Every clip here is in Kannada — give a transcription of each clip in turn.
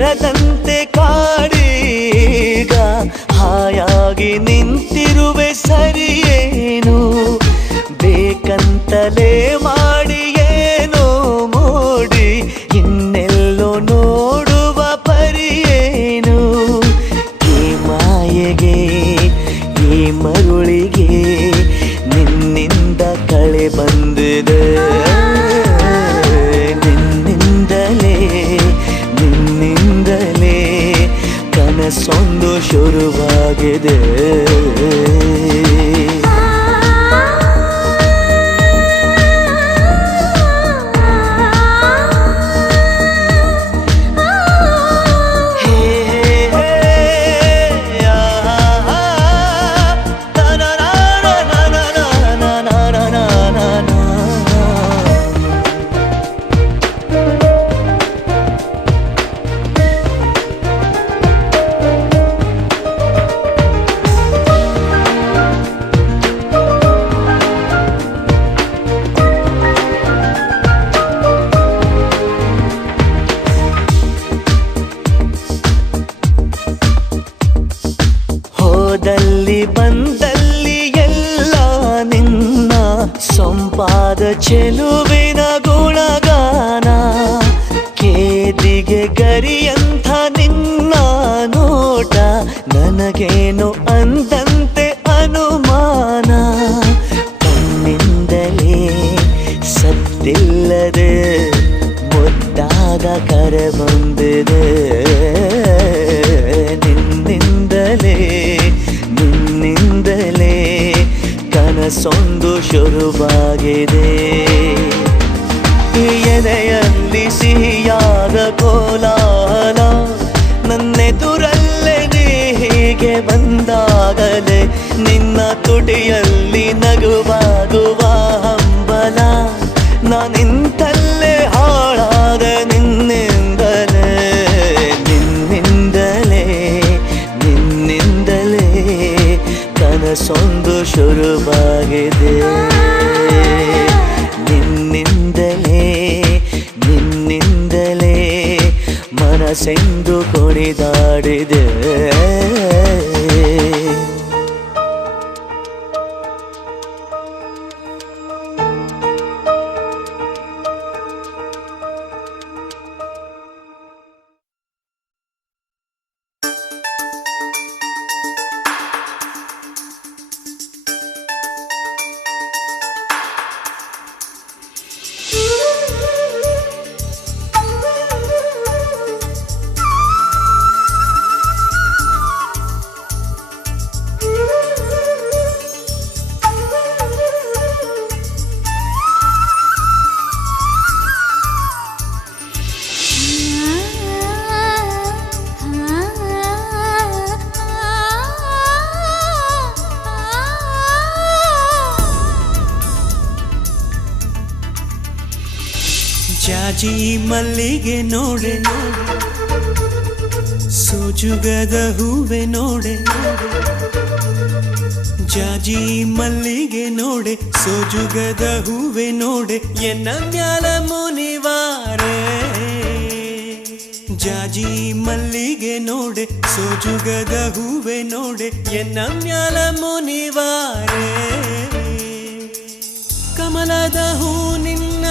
para perder. ಕನಸೊಂದು ಶುರುವಾಗಿದೆ. ನಿನ್ನಿಂದಲೇ ನಿನ್ನಿಂದಲೇ ಮನಸ್ಸೆಂದು ಕುಣಿದಾಡಿದೆ. ಜಾಜಿ ಮಲ್ಲಿಗೆ ನೋಡೆ ಸೋಜುಗದ ಹೂವೆ ನೋಡೆ. ಜಾಜಿ ಮಲ್ಲಿಗೆ ನೋಡೆ, ಸೋಜುಗದ ಹೂವೆ ನೋಡೆ. ಎನ್ನ ಮ್ಯಾಲ ಮುನಿವಾರೆ. ಜಾಜಿ ಮಲ್ಲಿಗೆ ನೋಡೆ, ಸೋಜುಗದ ಹೂವೆ ನೋಡೆ. ಎನ್ನ ಮ್ಯಾಲ ಮುನಿವಾರೆ. ಕಮಲದ ಹೂ ನಿನ್ನ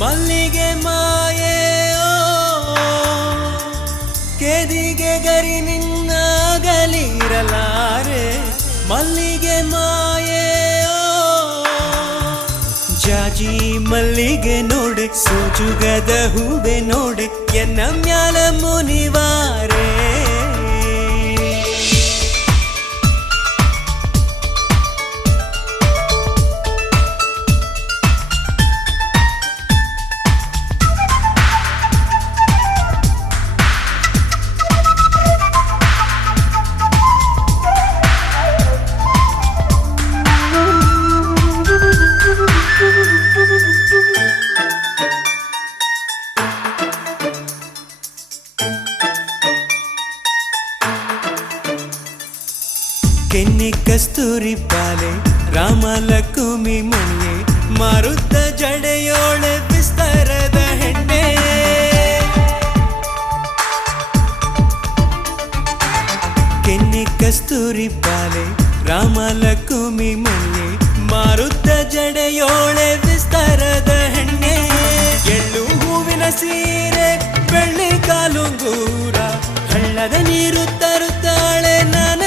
ಮಲ್ಲಿಗೆ ಮಾಯೆ ಓ. ಕೇದಿಗೆ ಗರಿ ನಿನ್ನ ಅಗಲಿರಲಾರೆ ಮಲ್ಲಿಗೆ ಮಾಯೆ ಓ. ಜಾಜಿ ಮಲ್ಲಿಗೆ ನೋಡೆ, ಸೂಜುಗದ ಹೂವೆ ನೋಡೆ ಎನ್ನ ಮ್ಯಾಲ ಮುನಿವಾರೆ ಕಸ್ತೂರಿ ಬಾಲೆ ರಾಮಲಕ್ಷ್ಮಿ ಮಣಿಯೆ ಮಾರುತ್ತ ಜಡೆಯೋಳೆ ವಿಸ್ತಾರದ ಹೆಣ್ಣೆ. ಎಳ್ಳು ಹೂವಿನ ಸೀರೆ, ಬೆಳ್ಳಿ ಕಾಲುಂಗೂರ ಹಳ್ಳದ ನೀರು ತರುತ್ತಾಳೆ ನನ್ನ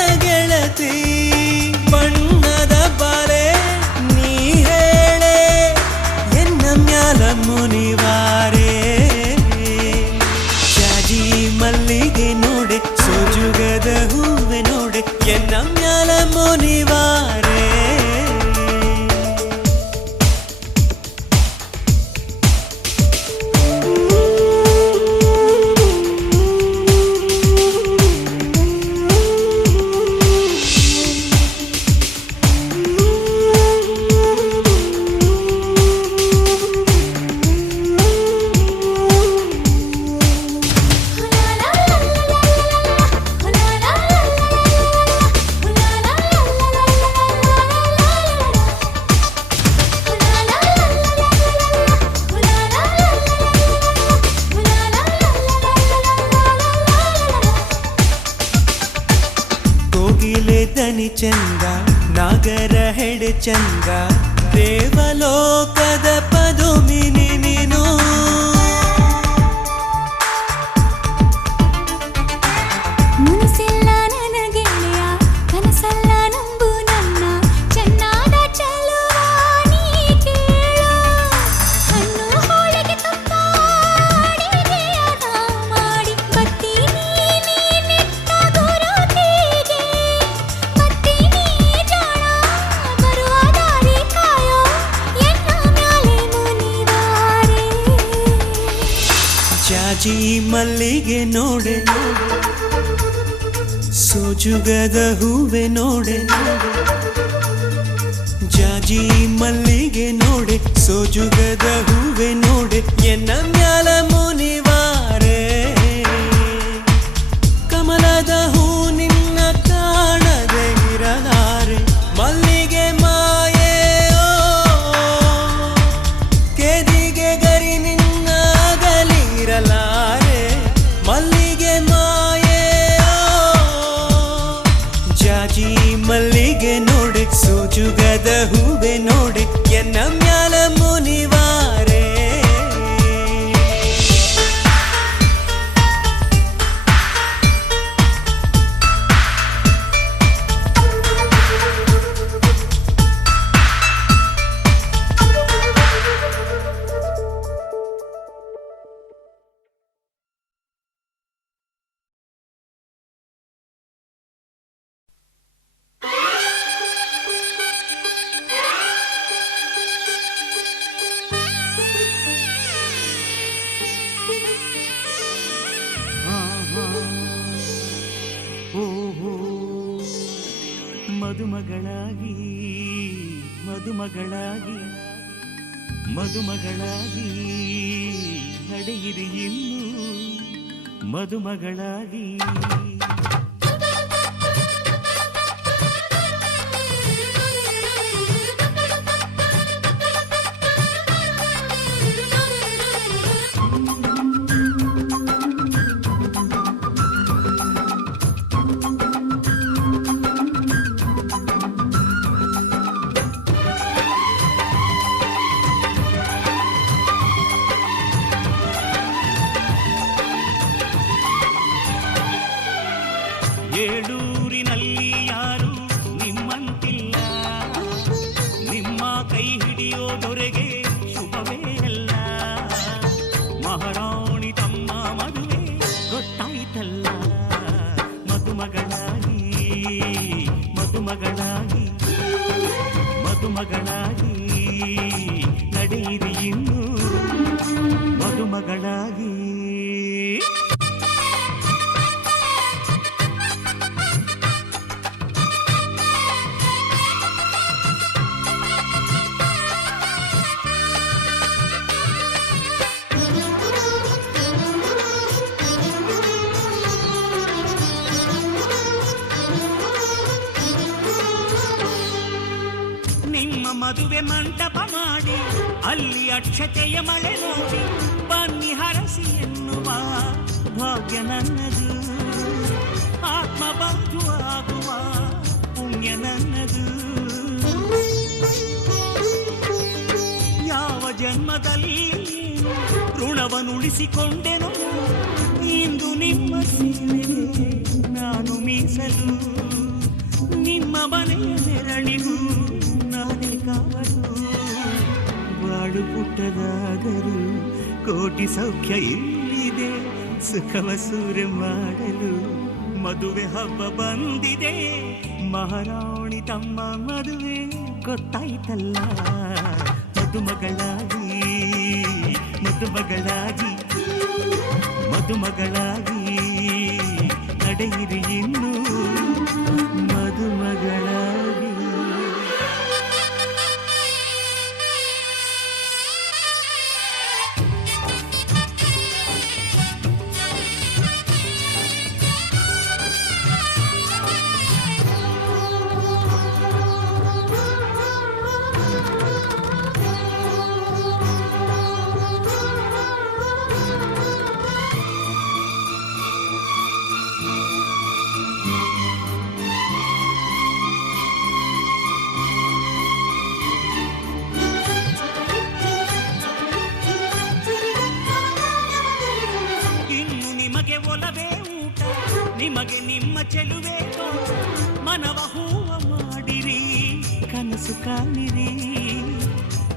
ಕೋಗಿಲೆ ದನಿ ಚಂದ ನಾಗರ ಹೆಡೆ ಚಂದ ದೇವಲೋಕದ ಪದುಮಿನಿ ನೀನು ಮಲ್ಲಿಗೆ ನೋಡೆ ಸೋಜುಗದ ಹೂವೆ ನೋಡೆ ಜಾಜಿ ಮಲ್ಲಿಗೆ ನೋಡೆ ಸೋಜುಗದ ಹೂವೆ ನೋಡೆ ಎನ್ನ ಮ್ಯಾಲ ಮದುಮಗಳಾಗಿ ಮದುಮಗಳಾಗಿ ನಡೆಯಿರಿ ಇನ್ನು. ಮದುಮಗಳಾಗಿ ಮದುಮಗಳಾಗಿ ಮದುವೆ ಮಂಟಪ ಮಾಡಿ, ಅಲ್ಲಿ ಅಕ್ಷತೆಯ ಮಳೆ ನೋಡಿ, ಬನ್ನಿ ಹರಸಿ ಎನ್ನುವ ಭಾಗ್ಯ ನನ್ನದು. ಆತ್ಮ ಬಂಧು ಆಗುವ ಪುಣ್ಯ ನನ್ನದು. ಯಾವ ಜನ್ಮದಲ್ಲಿ ಋಣವನ್ನುಳಿಸಿಕೊಂಡೆನು ಇಂದು ನಿಮ್ಮ ಸೇವೆಗೆ ನಾನು ಮೀಸಲು, ನಿಮ್ಮ ಮನೆಯ ಬಾಳು ಪುಟ್ಟದಾದರೂ ಕೋಟಿ ಸೌಖ್ಯ ಇಲ್ಲಿದೆ. ಸುಖವ ಸೂರ್ಯ ಮಾಡಲು ಮದುವೆ ಹಬ್ಬ ಬಂದಿದೆ. ಮಹಾರಾಣಿ ತಮ್ಮ ಮದುವೆ ಗೊತ್ತಾಯ್ತಲ್ಲ. ಮದುಮಗಳಾಗಿ ಮದುಮಗಳಾಗಿ ಮದುಮಗಳಾಗಿ ನಡೆಯಿರಿ ಇನ್ನು. ನಿಮಗೆ ನಿಮ್ಮ ಚೆಲುವೆ ಮನವ ಹೂವ ಮಾಡಿರಿ, ಕನಸು ಕಾಣಿರಿ.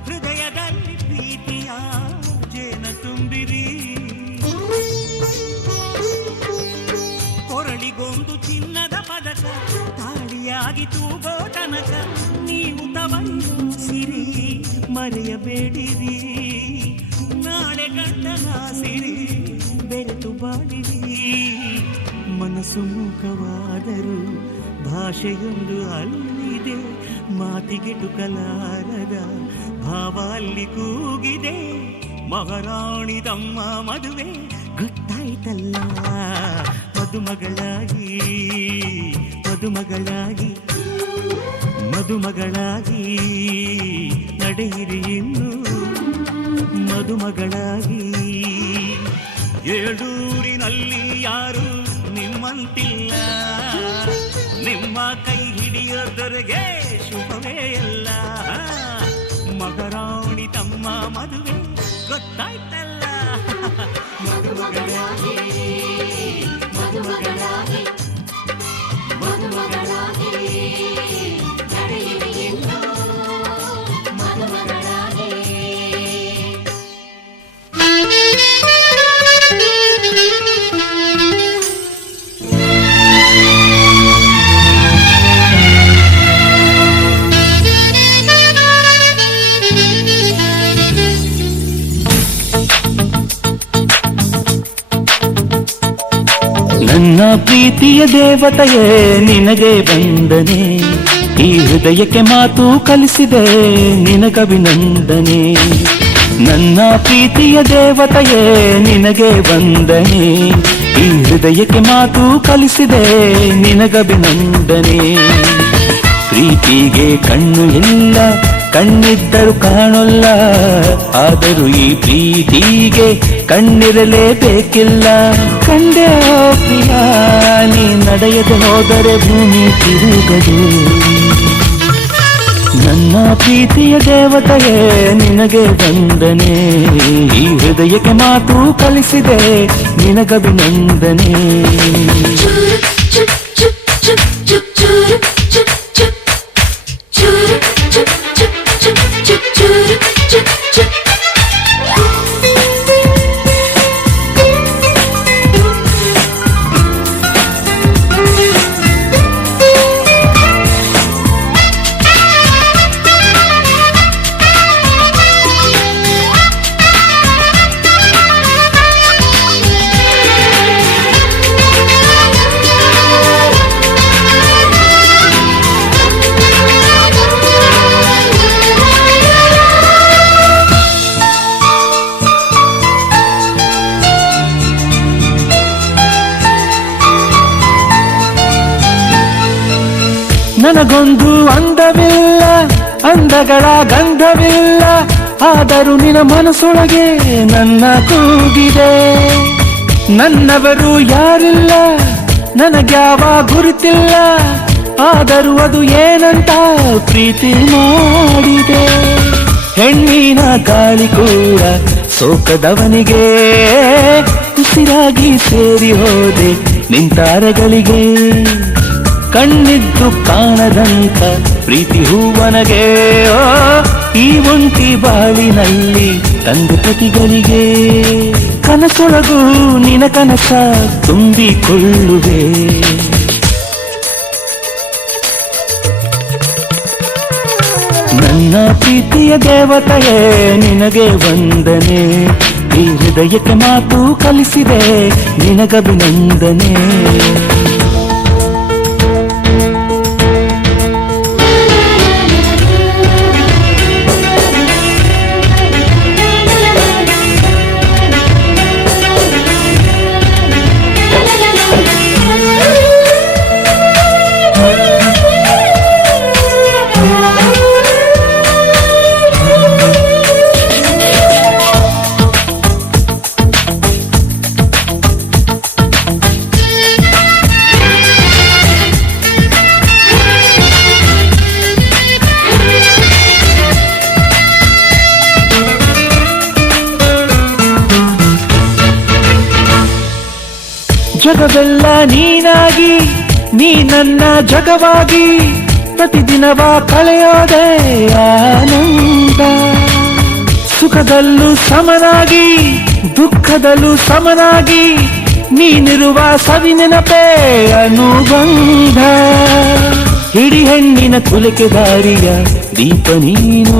ಹೃದಯದಲ್ಲಿ ಪ್ರೀತಿಯ ಜೇನ ತುಂಬಿರಿ. ಕೊರಳಿಗೊಂದು ಚಿನ್ನದ ಪದಕ, ತಾಳಿಯಾಗಿ ತೂಗೋ ತನಕ ನೀವು ತವರಿಸಿರಿ ಮರೆಯಬೇಡಿರಿ. ನಾಳೆ ಗಂಡನಾಸಿರಿ ಬೆರೆತು ಬಾಳಿರಿ. ಮನಸ್ಸು ಮೂಕವಾದರೂ ಭಾಷೆಯೊಂದು ಅಲ್ಲಿದೆ ಮಾತಿಗೆಟುಕಲಾರದ ಭಾವ ಅಲ್ಲಿ ಕೂಗಿದೆ. ಮಹಾರಾಣಿ ತಮ್ಮ ಮದುವೆ ಗೊತ್ತಾಯ್ತಲ್ಲ, ಮದುಮಗಳಾಗಿ ಮದುಮಗಳಾಗಿ ಮದುಮಗಳಾಗಿ ನಡೆಯಿರಿ ಇನ್ನು. ಮದುಮಗಳಾಗಿ, ಏಳೂರಿನಲ್ಲಿ ಯಾರು ನಿಮ್ಮಂತಿಲ್ಲ ನಿಮ್ಮ ಕೈ ಹಿಡಿಯೋದರೆಗೆ ಶುಭವೇ ಎಲ್ಲ ಮಗರಾಣಿ ತಮ್ಮ ಮದುವೆ ಗೊತ್ತಾಯ್ತಲ್ಲ. ಮದುಮಗಳಾಗಿ ಮದುಮಗಳಾಗಿ ಮದುಮಗಳಾಗಿ ನಡೆಯಿರಿ ನನ್ನ ಪ್ರೀತಿಯ ದೇವತೆಯೇ, ನಿನಗೆ ಬಂದನೆ ಈ ಹೃದಯಕ್ಕೆ ಮಾತು ಕಲಿಸಿದೆ ನಿನಗಭಿನಂದನೆ ನನ್ನ ಪ್ರೀತಿಯ ದೇವತೆಯೇ, ನಿನಗೆ ಬಂದನೆ ಈ ಹೃದಯಕ್ಕೆ ಮಾತು ಕಲಿಸಿದೆ ನಿನಗಭಿನಂದನೆ ಪ್ರೀತಿಗೆ ಕಣ್ಣು ಇಲ್ಲ, ಕಣ್ಣಿದ್ದರೂ ಕಾಣಲ್ಲ. ಆದರೂ ಈ ಪ್ರೀತಿಗೆ ಕಣ್ಣಿರಲೇಬೇಕಿಲ್ಲ. ಕಂಡೆ ನಡೆಯದೆ ಹೋದರೆ ಭೂಮಿ ತಿರುಗದು. ನನ್ನ ಪ್ರೀತಿಯ ದೇವತೆಯೇ ನಿನಗೆ ವಂದನೆ. ಈ ಹೃದಯಕ್ಕೆ ಮಾತು ಕಲಿಸಿದೆ ನಿನಗಭಿನಂದನೆ. ನನಗೊಂದು ಅಂದವಿಲ್ಲ, ಅಂದಗಳ ಗಂಧವಿಲ್ಲ, ಆದರೂ ನಿನ್ನ ಮನಸ್ಸೊಳಗೆ ನನ್ನ ಕೂಗಿದೆ. ನನ್ನವರು ಯಾರಿಲ್ಲ ನನಗ್ಯಾವ ಗುರುತಿಲ್ಲ, ಆದರೂ ಅದು ಏನಂತ ಪ್ರೀತಿ ಮಾಡಿದೆ. ಹೆಣ್ಣಿನ ಗಾಳಿ ಕೂಡ ಸೋಕದವನಿಗೆ ಉಸಿರಾಗಿ ಸೇರಿ ಹೋದೆ ನಿಂತಾರಗಳಿಗೆ. ಕಣ್ಣಿದ್ದು ಕಾಣದಂತ ಪ್ರೀತಿ ಹೂವನಗೆ ಈ ಒಂಟಿ ಬಾಳಿನಲ್ಲಿ ತಂದು ಪ್ರತಿಗಳಿಗೆ ಕನಸೊಳಗೂ ನಿನ ಕನಸ ತುಂಬಿಕೊಳ್ಳುವೆ. ನನ್ನ ಪ್ರೀತಿಯ ದೇವತೆಯೇ, ನಿನಗೆ ವಂದನೆ. ಈ ಹೃದಯಕ್ಕೆ ಮಾತು ಕಲಿಸಿದೆ, ನಿನಗಭಿನಂದನೆ. ಜಗವಾಗಿ ಪ್ರತಿದಿನವ ಕಳೆಯೋದೆ ಆನಂದ. ಸುಖದಲ್ಲೂ ಸಮನಾಗಿ, ದುಃಖದಲ್ಲೂ ಸಮನಾಗಿ ನೀನಿರುವ ಸವಿ ನೆನಪೇ ಅನುಬಂಧ. ಹಿಡಿ ಹೆಣ್ಣಿನ ಕುಲಕ್ಕೆ ದಾರಿಯ ದೀಪ ನೀನು.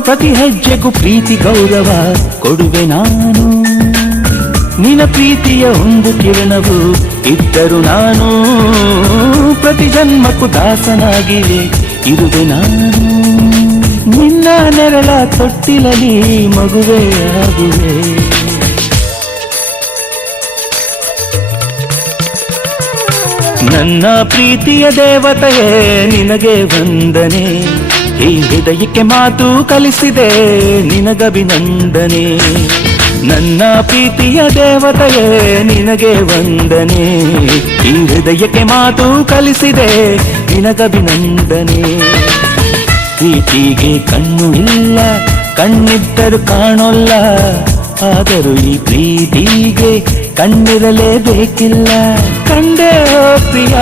ಪ್ರತಿ ಹೆಜ್ಜೆಗೂ ಪ್ರೀತಿ, ಗೌರವ ಕೊಡುವೆ ನಾನು. ನಿನ್ನ ಪ್ರೀತಿಯ ಒಂದು ಕಿರಣವು ಇದ್ದರು ನಾನು ಪ್ರತಿ ಜನ್ಮಕ್ಕೂ ದಾಸನಾಗಿವೆ ಇರುವೆ ನಾನು. ನಿನ್ನ ನೆರಳ ತೊಟ್ಟಿಲಲಿ ಮಗುವೆ ಆಗುವೆ. ನನ್ನ ಪ್ರೀತಿಯ ದೇವತೆಯೇ, ನಿನಗೆ ವಂದನೆ. ಈ ಹೃದಯಕ್ಕೆ ಮಾತು ಕಲಿಸಿದೆ, ನಿನಗಭಿನಂದನೆ. ನನ್ನ ಪ್ರೀತಿಯ ದೇವತೆಯೇ, ನಿನಗೆ ವಂದನೆ. ಈ ಹೃದಯಕ್ಕೆ ಮಾತು ಕಲಿಸಿದೆ, ನಿನಗಭಿನಂದನೆ. ಪ್ರೀತಿಗೆ ಕಣ್ಣು ಇಲ್ಲ ಕಣ್ಣಿದ್ದರು ಕಾಣೋಲ್ಲ. ಆದರೂ ಈ ಪ್ರೀತಿಗೆ ಕಣ್ಣಿರಲೇಬೇಕಿಲ್ಲ. ಕಂಡೇ ಪ್ರಿಯ.